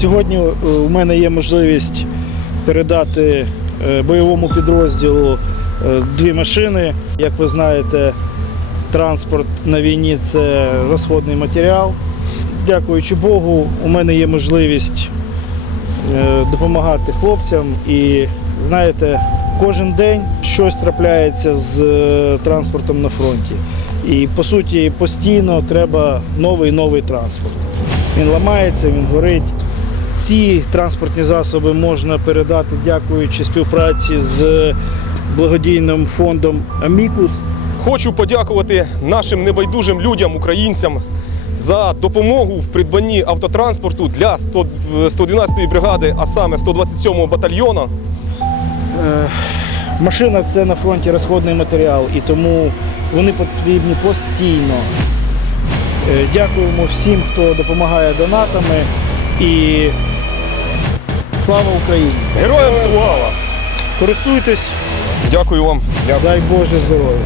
Сьогодні е, у мене є можливість передати е, бойовому підрозділу е, дві машини. Як ви знаєте, транспорт на війні це розходний матеріал. Дякуючи Богу, у мене є можливість е, допомагати хлопцям. І знаєте, кожен день щось трапляється з е, транспортом на фронті. І по суті постійно треба новий новий транспорт. Він ламається, він горить. Ці транспортні засоби можна передати, дякуючи співпраці з благодійним фондом Амікус. Хочу подякувати нашим небайдужим людям, українцям, за допомогу в придбанні автотранспорту для 112-ї бригади, а саме 127-го батальйону. Е, Машина це на фронті розходний матеріал, і тому вони потрібні постійно. Е, Дякуємо всім, хто допомагає донатами. І слава Україні! Героям слава! Користуйтесь, Дякую вам. дай Боже здоров'я!